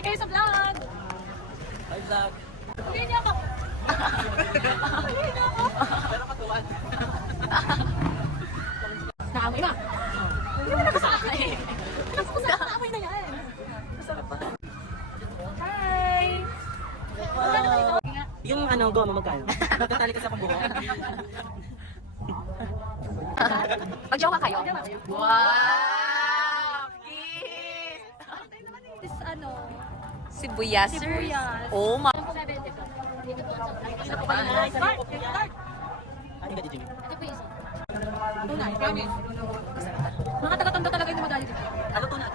Hi kayo sa vlog! Hi vlog! Huwag niyo ako! Huwag niyo ako! Pero katuwan. Naamoy ba? Hindi mo nakasakay. Naamoy na yan. Masarap pa. Hi! Wow! Yung ano, goma magkano? Magtatali kasi akong buhok. Mag-jowa kayo? Wow! Kiss! This ano? Sibuyas. Sibuyas. Oh, ma... 70 po. Dito po. Isa pa pala. Start! Start! Ano ka, Jimmy? Ito po isa. Tunay, promise. Mga taga-tondo talaga yung madali dito. Ano to na?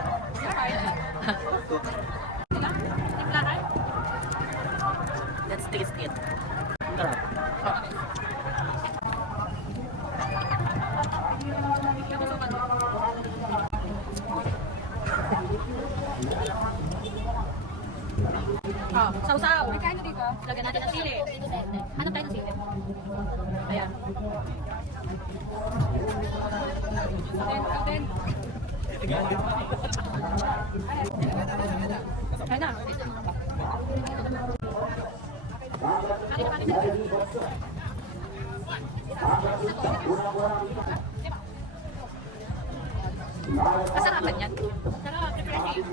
Diba? Timplahan? Let's taste it. Sarap. Sausaw. May kain na dito. Lagyan natin ng sili. Ano tayo ng sili? Ayan. Then. Kaya na. Masarapan yan. Sarap. Refreshing.